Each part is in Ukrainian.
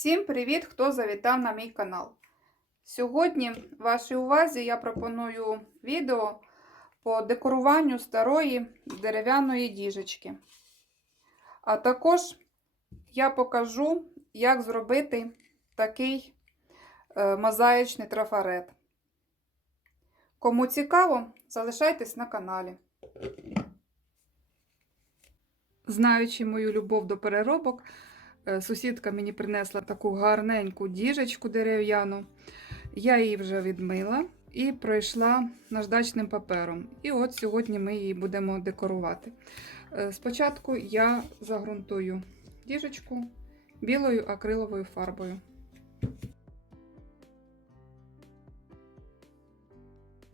Всім привіт, хто завітав на мій канал. Сьогодні вашій увазі я пропоную відео по декоруванню старої дерев'яної діжечки. А також я покажу, як зробити такий е, мозаїчний трафарет. Кому цікаво, залишайтесь на каналі. Знаючи мою любов до переробок, Сусідка мені принесла таку гарненьку діжечку дерев'яну. Я її вже відмила і пройшла наждачним папером. І от сьогодні ми її будемо декорувати. Е, Спочатку я загрунтую діжечку білою акриловою фарбою.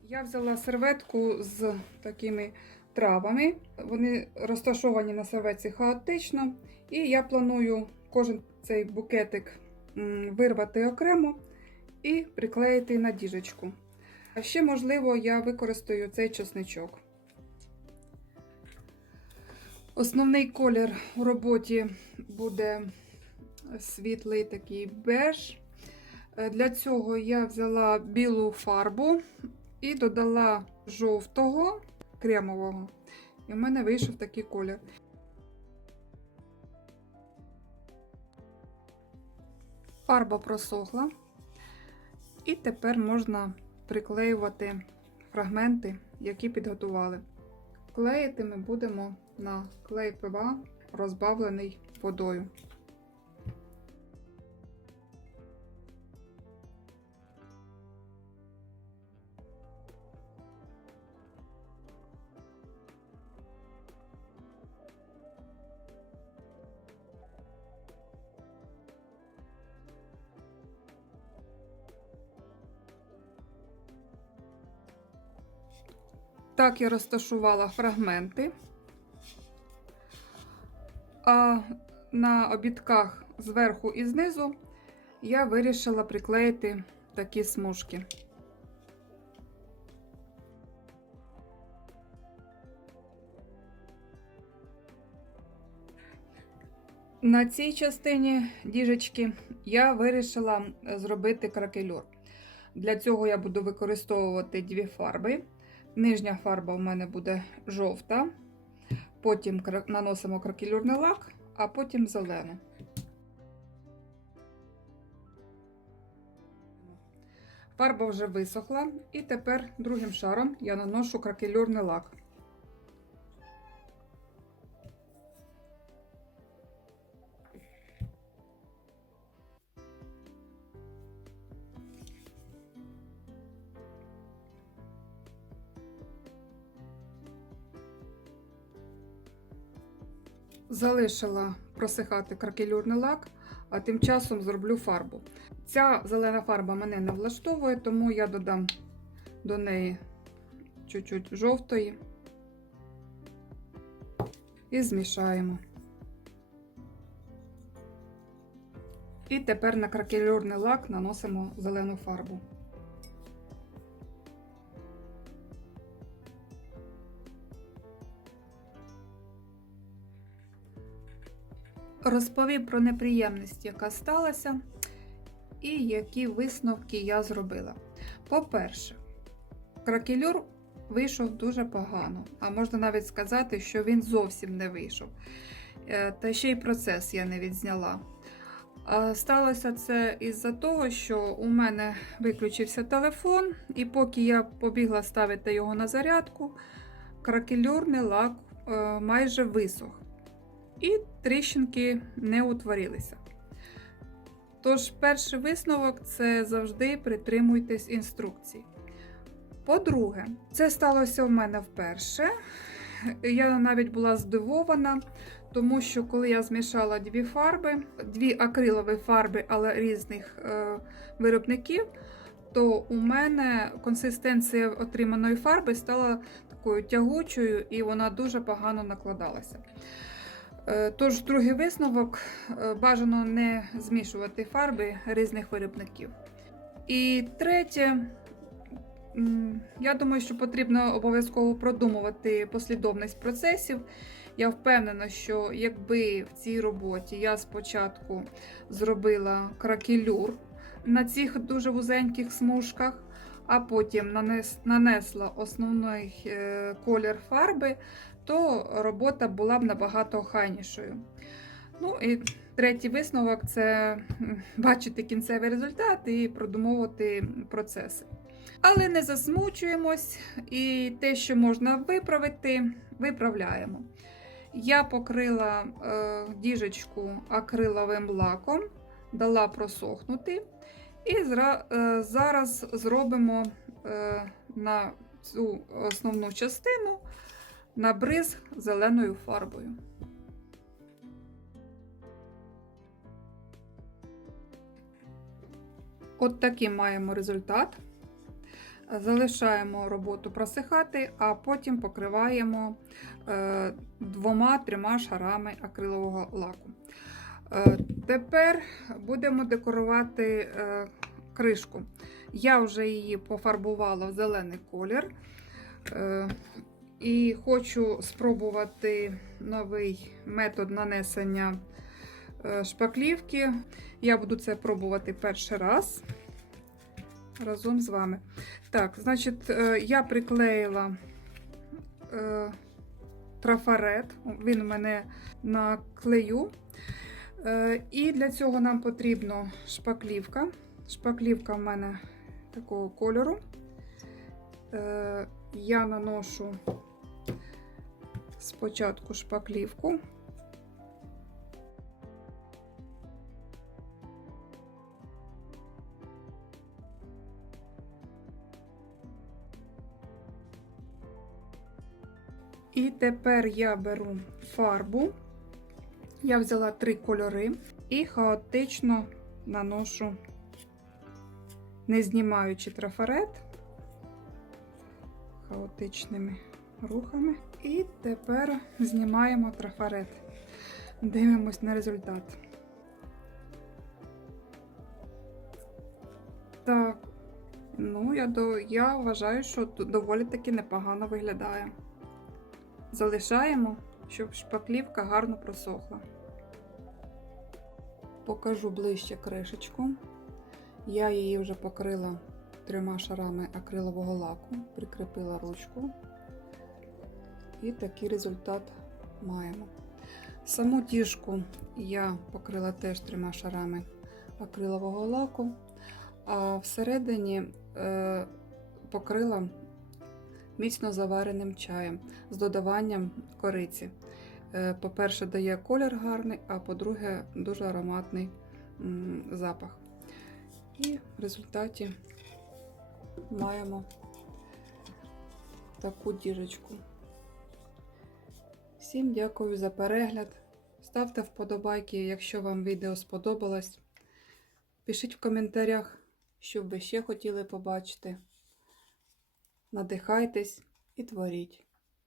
Я взяла серветку з такими травами. Вони розташовані на серветці хаотично. І я планую кожен цей букетик вирвати окремо і приклеїти на діжечку. А ще, можливо, я використаю цей чесничок. Основний колір у роботі буде світлий такий беж. Для цього я взяла білу фарбу і додала жовтого кремового. І в мене вийшов такий колір. Фарба просохла, і тепер можна приклеювати фрагменти, які підготували. Клеїти ми будемо на клей ПВА, розбавлений водою. Так я розташувала фрагменти, а на обідках зверху і знизу я вирішила приклеїти такі смужки. На цій частині діжечки я вирішила зробити кракелюр. Для цього я буду використовувати дві фарби. Нижня фарба у мене буде жовта, потім наносимо кракелюрний лак, а потім зелену. Фарба вже висохла, і тепер другим шаром я наношу кракелюрний лак. Залишила просихати кракелюрний лак, а тим часом зроблю фарбу. Ця зелена фарба мене не влаштовує, тому я додам до неї чуть-чуть жовтої і змішаємо. І тепер на кракелюрний лак наносимо зелену фарбу. Розповім про неприємність, яка сталася, і які висновки я зробила. По-перше, кракелюр вийшов дуже погано, а можна навіть сказати, що він зовсім не вийшов. Е, та ще й процес я не відзняла. Сталося це із-за того, що у мене виключився телефон, і поки я побігла ставити його на зарядку, кракелюрний лак е, майже висох і тріщинки не утворилися. Тож, перший висновок це завжди притримуйтесь інструкцій. По-друге, це сталося в мене вперше. Я навіть була здивована, тому що коли я змішала дві фарби, дві акрилові фарби, але різних е, виробників, то у мене консистенція отриманої фарби стала такою тягучою і вона дуже погано накладалася. Е, тож, другий висновок е, бажано не змішувати фарби різних виробників. І третє, я думаю, що потрібно обов'язково продумувати послідовність процесів. Я впевнена, що якби в цій роботі я спочатку зробила кракелюр на цих дуже вузеньких смужках, а потім нанес, нанесла основний е, колір фарби, то робота була б набагато охайнішою. Ну і третій висновок це бачити кінцевий результат і продумовувати процеси. Але не засмучуємось, і те, що можна виправити, виправляємо. Я покрила е, діжечку акриловим лаком, дала просохнути. І е, зараз зробимо е, на цю основну частину набриз зеленою фарбою. От такий маємо результат. Залишаємо роботу просихати, а потім покриваємо е, двома-трьома шарами акрилового лаку. Е, тепер будемо декорувати е, кришку. Я вже її пофарбувала в зелений колір. І хочу спробувати новий метод нанесення е, шпаклівки. Я буду це пробувати перший раз разом з вами. Так, значить, е, я приклеїла е, трафарет, він у мене на клею. І для цього нам потрібна шпаклівка. Шпаклівка в мене такого кольору. Я наношу спочатку шпаклівку. І тепер я беру фарбу. Я взяла три кольори і хаотично наношу, не знімаючи трафарет, хаотичними рухами. І тепер знімаємо трафарет. Дивимось на результат. Так, ну, я, до, я вважаю, що доволі таки непогано виглядає. Залишаємо, щоб шпаклівка гарно просохла. Покажу ближче кришечку. Я її вже покрила трьома шарами акрилового лаку, прикріпила ручку. І такий результат маємо. Саму тішку я покрила теж трьома шарами акрилового лаку, а всередині е, покрила міцно завареним чаєм з додаванням кориці. Е, По-перше, дає колір гарний, а по-друге, дуже ароматний запах. І в результаті маємо таку діжечку. Всім дякую за перегляд. Ставте вподобайки, якщо вам відео сподобалось. Пишіть в коментарях, що б ви ще хотіли побачити. Надихайтесь і творіть.